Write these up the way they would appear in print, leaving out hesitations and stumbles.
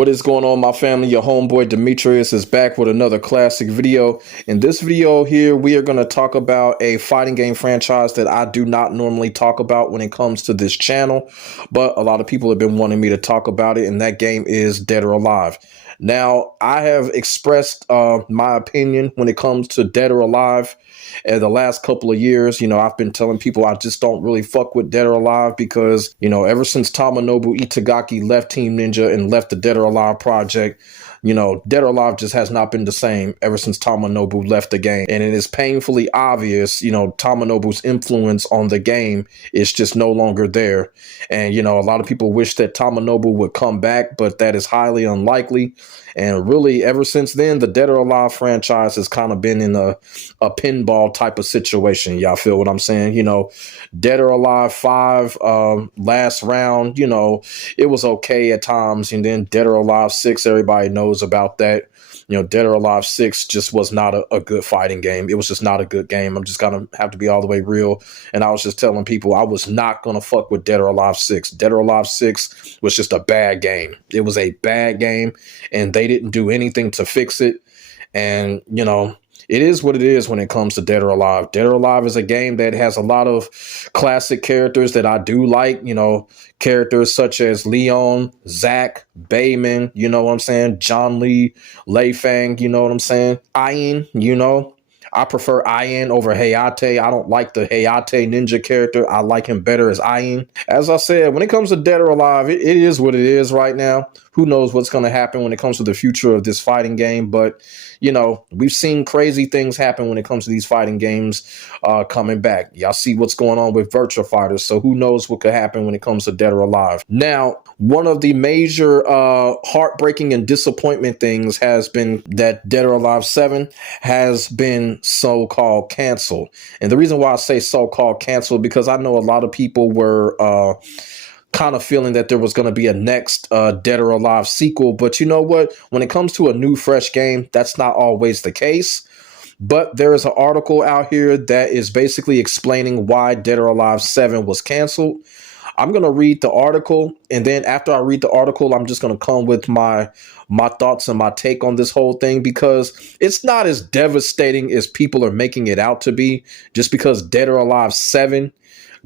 What is going on, my family? Your homeboy Demetrius is back with another classic video. In this video here, we are going to talk about a fighting game franchise that I do not normally talk about when it comes to this channel, but a lot of people have been wanting me to talk about it, and that game is Dead or Alive. Now, I have expressed my opinion when it comes to Dead or Alive. The last couple of years, I've been telling people I just don't really fuck with Dead or Alive because, ever since Tomonobu Itagaki left Team Ninja and left the Dead or Alive project, Dead or Alive just has not been the same ever since Tomonobu left the game. And it is painfully obvious, Tomonobu's influence on the game is just no longer there. And, a lot of people wish that Tomonobu would come back, but that is highly unlikely. And really, ever since then, the Dead or Alive franchise has kind of been in a pinball type of situation. Y'all feel what I'm saying? Dead or Alive 5, last round, it was okay at times. And then Dead or Alive 6, everybody knows about that. Dead or Alive 6 just was not a good fighting game. It was just not a good game. I'm just going to have to be all the way real. And I was just telling people I was not going to fuck with Dead or Alive 6. Dead or Alive 6 was just a bad game. It was a bad game, and they didn't do anything to fix it. And, it is what it is when it comes to Dead or Alive. Dead or Alive is a game that has a lot of classic characters that I do like, characters such as Leon, Zack, Bayman, you know what I'm saying? John Lee, Lei Fang, you know what I'm saying? Ayin, I prefer Ayin over Hayate. I don't like the Hayate ninja character. I like him better as Ayin. As I said, when it comes to Dead or Alive, it is what it is right now. Who knows what's going to happen when it comes to the future of this fighting game. But, we've seen crazy things happen when it comes to these fighting games coming back. Y'all see what's going on with Virtua Fighters. So who knows what could happen when it comes to Dead or Alive. Now, one of the major heartbreaking and disappointment things has been that Dead or Alive 7 has been so-called canceled. And the reason why I say so-called canceled, because I know a lot of people were kind of feeling that there was going to be a next Dead or Alive sequel. But you know what? When it comes to a new, fresh game, that's not always the case. But there is an article out here that is basically explaining why Dead or Alive 7 was canceled. I'm going to read the article, and then after I read the article, I'm just going to come with my thoughts and my take on this whole thing, because it's not as devastating as people are making it out to be just because Dead or Alive 7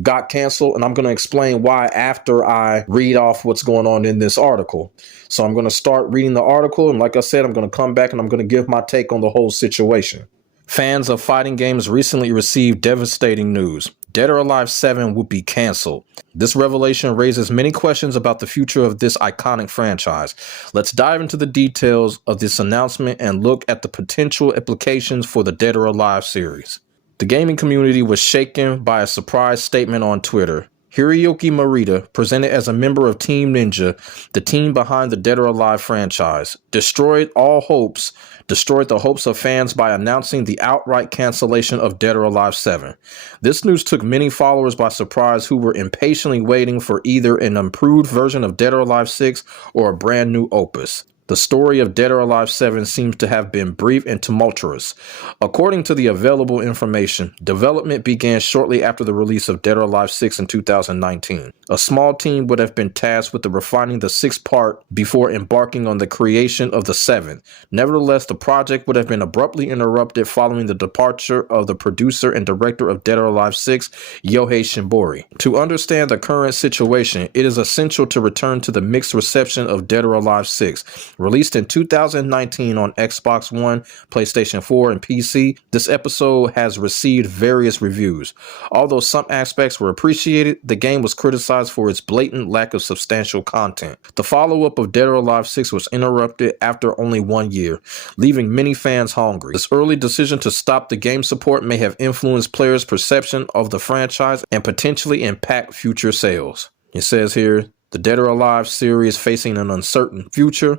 got canceled. And I'm going to explain why after I read off what's going on in this article. So I'm going to start reading the article. And like I said, I'm going to come back and I'm going to give my take on the whole situation. Fans of fighting games recently received devastating news. Dead or Alive 7 will be canceled. This revelation raises many questions about the future of this iconic franchise. Let's dive into the details of this announcement and look at the potential implications for the Dead or Alive series. The gaming community was shaken by a surprise statement on Twitter. Hiroyuki Morita, presented as a member of Team Ninja, the team behind the Dead or Alive franchise, destroyed the hopes of fans by announcing the outright cancellation of Dead or Alive 7. This news took many followers by surprise who were impatiently waiting for either an improved version of Dead or Alive 6 or a brand new opus. The story of Dead or Alive 7 seems to have been brief and tumultuous. According to the available information, development began shortly after the release of Dead or Alive 6 in 2019. A small team would have been tasked with refining the 6th part before embarking on the creation of the 7th. Nevertheless, the project would have been abruptly interrupted following the departure of the producer and director of Dead or Alive 6, Yohei Shimbori. To understand the current situation, it is essential to return to the mixed reception of Dead or Alive 6. Released in 2019 on Xbox One, PlayStation 4, and PC, this episode has received various reviews. Although some aspects were appreciated, the game was criticized for its blatant lack of substantial content. The follow-up of Dead or Alive 6 was interrupted after only 1 year, leaving many fans hungry. This early decision to stop the game support may have influenced players' perception of the franchise and potentially impact future sales. It says here, the Dead or Alive series facing an uncertain future.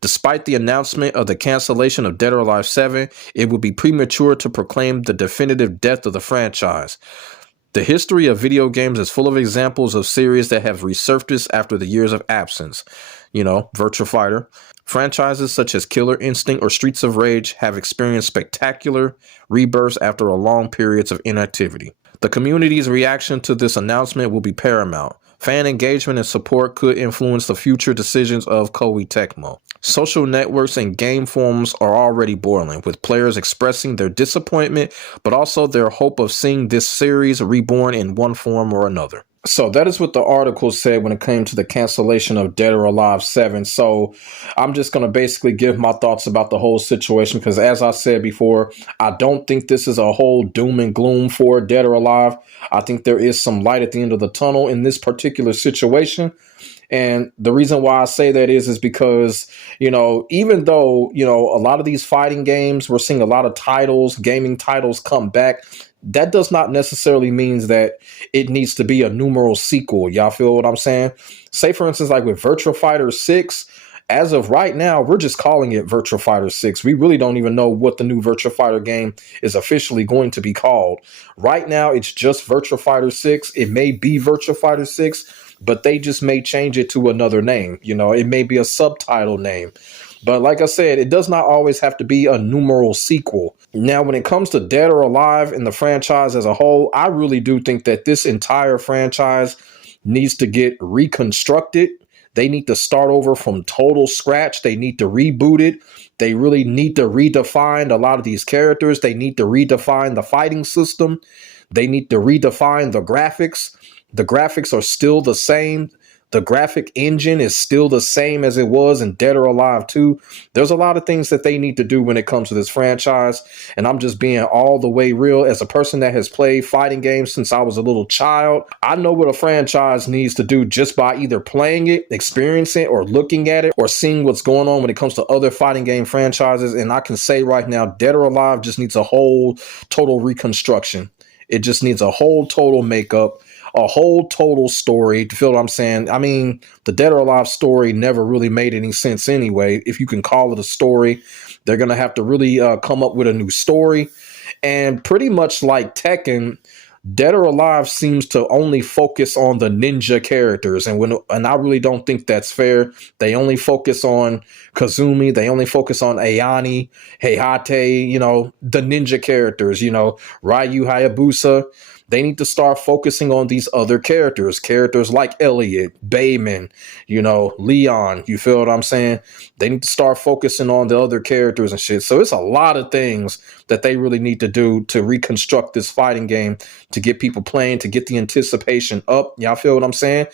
Despite the announcement of the cancellation of Dead or Alive 7, it would be premature to proclaim the definitive death of the franchise. The history of video games is full of examples of series that have resurfaced after the years of absence. Virtua Fighter. Franchises such as Killer Instinct or Streets of Rage have experienced spectacular rebirths after long periods of inactivity. The community's reaction to this announcement will be paramount. Fan engagement and support could influence the future decisions of Koei Tecmo. Social networks and game forums are already boiling, with players expressing their disappointment, but also their hope of seeing this series reborn in one form or another. So that is what the article said when it came to the cancellation of Dead or Alive 7. So I'm just going to basically give my thoughts about the whole situation because, as I said before, I don't think this is a whole doom and gloom for Dead or Alive. I think there is some light at the end of the tunnel in this particular situation. And the reason why I say that is because, even though, a lot of these fighting games, we're seeing a lot of titles, gaming titles come back. That does not necessarily means that it needs to be a numeral sequel. Y'all feel what I'm saying? Say, for instance, like with Virtua Fighter 6, as of right now, we're just calling it Virtua Fighter 6. We really don't even know what the new Virtua Fighter game is officially going to be called. Right now, it's just Virtua Fighter 6. It may be Virtua Fighter 6, but they just may change it to another name. It may be a subtitle name. But like I said, it does not always have to be a numeral sequel. Now, when it comes to Dead or Alive and the franchise as a whole, I really do think that this entire franchise needs to get reconstructed. They need to start over from total scratch. They need to reboot it. They really need to redefine a lot of these characters. They need to redefine the fighting system. They need to redefine the graphics. The graphics are still the same. The graphic engine is still the same as it was in Dead or Alive 2. There's a lot of things that they need to do when it comes to this franchise. And I'm just being all the way real. As a person that has played fighting games since I was a little child, I know what a franchise needs to do just by either playing it, experiencing it, or looking at it, or seeing what's going on when it comes to other fighting game franchises. And I can say right now, Dead or Alive just needs a whole total reconstruction. It just needs a whole total makeup, a whole total story. You feel what I'm saying? I mean, the Dead or Alive story never really made any sense anyway. If you can call it a story, they're going to have to really come up with a new story. And pretty much like Tekken, Dead or Alive seems to only focus on the ninja characters. And I really don't think that's fair. They only focus on Kazumi. They only focus on Ayane, Heihachi, the ninja characters, Ryu Hayabusa. They need to start focusing on these other characters like Elliot, Bayman, Leon. You feel what I'm saying? They need to start focusing on the other characters and shit. So it's a lot of things that they really need to do to reconstruct this fighting game, to get people playing, to get the anticipation up. Y'all feel what I'm saying?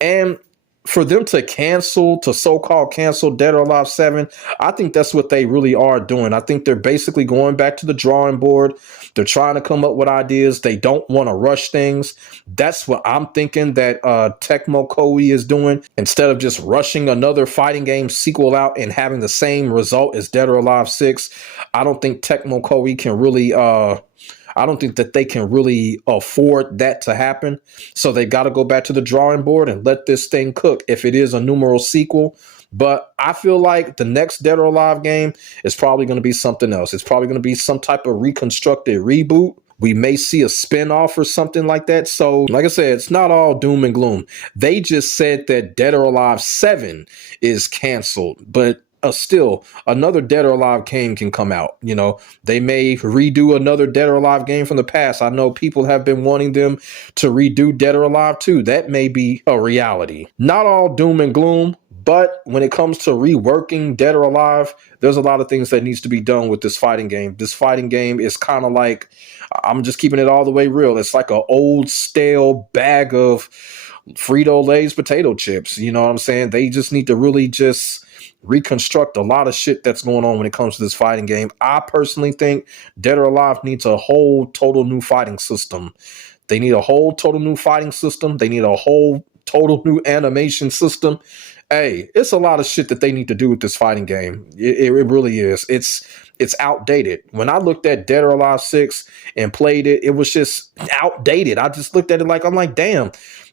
And for them to so-called cancel Dead or Alive 7, I think that's what they really are doing. I think they're basically going back to the drawing board. They're trying to come up with ideas. They don't want to rush things. That's what I'm thinking that Tecmo Koei is doing. Instead of just rushing another fighting game sequel out and having the same result as Dead or Alive 6, I don't think Tecmo Koei can really... I don't think that they can really afford that to happen. So they got to go back to the drawing board and let this thing cook if it is a numeral sequel. But I feel like the next Dead or Alive game is probably going to be something else. It's probably going to be some type of reconstructed reboot. We may see a spinoff or something like that. So, like I said, it's not all doom and gloom. They just said that Dead or Alive 7 is canceled, but still another Dead or Alive game can come out. They may redo another Dead or Alive game from the past. I know people have been wanting them to redo Dead or Alive 2. That may be a reality. Not all doom and gloom, but when it comes to reworking Dead or Alive, there's a lot of things that needs to be done with this fighting game. This fighting game is kind of like, I'm just keeping it all the way real. It's like an old stale bag of Frito-Lay's potato chips. You know what I'm saying? They just need to really just reconstruct a lot of shit that's going on when it comes to this fighting game. I personally think Dead or Alive needs a whole total new fighting system. They need a whole total new fighting system. They need a whole total new animation system. Hey, it's a lot of shit that they need to do with this fighting game. It really is. It's outdated. When I looked at Dead or Alive 6 and played it, it was just outdated. I just looked at it I'm like, damn.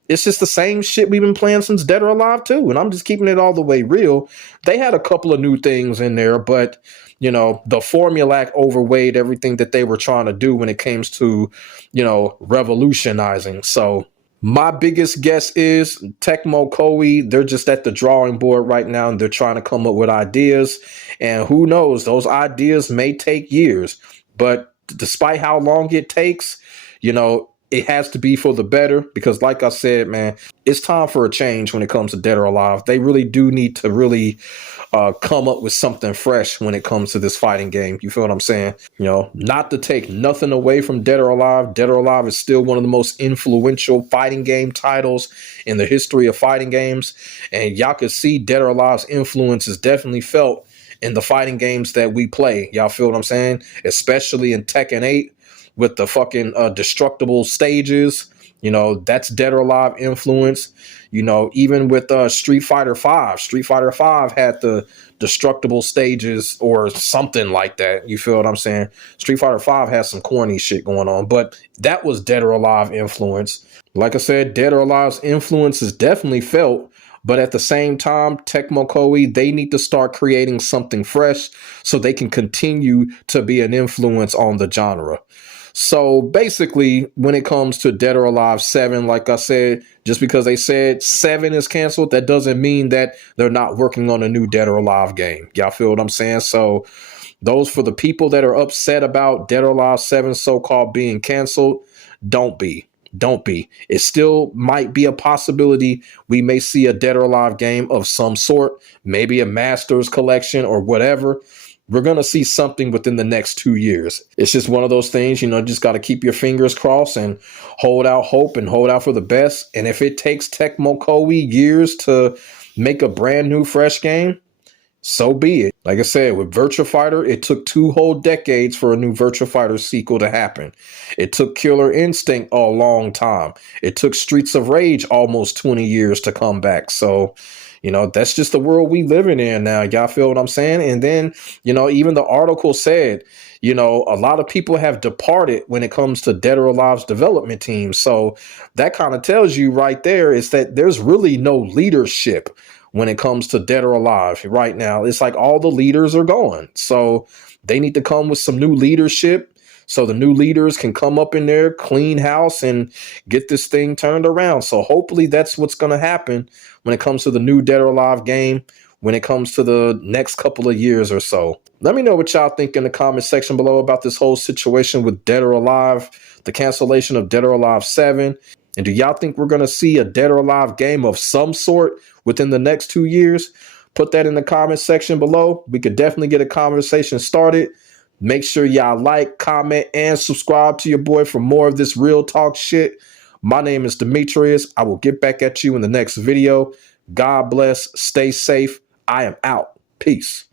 It's just the same shit we've been playing since Dead or Alive 2. And I'm just keeping it all the way real. They had a couple of new things in there, but, the formulac overweighed everything that they were trying to do when it comes to, revolutionizing. So my biggest guess is Tecmo Koei, they're just at the drawing board right now and they're trying to come up with ideas. And who knows, those ideas may take years. But despite how long it takes, it has to be for the better because, like I said, man, it's time for a change when it comes to Dead or Alive. They really do need to really come up with something fresh when it comes to this fighting game. You feel what I'm saying? You know, not to take nothing away from Dead or Alive. Dead or Alive is still one of the most influential fighting game titles in the history of fighting games. And y'all could see Dead or Alive's influence is definitely felt in the fighting games that we play. Y'all feel what I'm saying? Especially in Tekken 8 with the fucking destructible stages. You know, that's Dead or Alive influence. You know, even with Street Fighter 5, Street Fighter 5 had the destructible stages or something like that. You feel what I'm saying? Street Fighter 5 has some corny shit going on, but that was Dead or Alive influence. Like I said, Dead or Alive's influence is definitely felt, but at the same time, Tecmo Koei, they need to start creating something fresh so they can continue to be an influence on the genre. So basically, when it comes to Dead or Alive 7, like I said, just because they said 7 is canceled, that doesn't mean that they're not working on a new Dead or Alive game. Y'all feel what I'm saying? So those for the people that are upset about Dead or Alive 7 so-called being canceled, don't be. Don't be. It still might be a possibility we may see a Dead or Alive game of some sort, maybe a Masters collection or whatever. We're going to see something within the next 2 years. It's just one of those things, you know, just got to keep your fingers crossed and hold out hope and hold out for the best. And if it takes Tecmo Koei years to make a brand new, fresh game, so be it. Like I said, with Virtua Fighter, it took 2 whole decades for a new Virtua Fighter sequel to happen. It took Killer Instinct a long time. It took Streets of Rage almost 20 years to come back. So, you know, that's just the world we living in now. Y'all feel what I'm saying? And then, you know, even the article said, you know, a lot of people have departed when it comes to Dead or Alive's development team. So that kind of tells you right there is that there's really no leadership when it comes to Dead or Alive right now. It's like all the leaders are gone. So they need to come with some new leadership so the new leaders can come up in there, clean house, and get this thing turned around. So hopefully that's what's going to happen when it comes to the new Dead or Alive game, when it comes to the next couple of years or so. Let me know what y'all think in the comment section below about this whole situation with Dead or Alive, the cancellation of Dead or Alive 7. And do y'all think we're going to see a Dead or Alive game of some sort within the next 2 years? Put that in the comment section below. We could definitely get a conversation started. Make sure y'all like, comment, and subscribe to your boy for more of this real talk shit. My name is Demetrius. I will get back at you in the next video. God bless. Stay safe. I am out. Peace.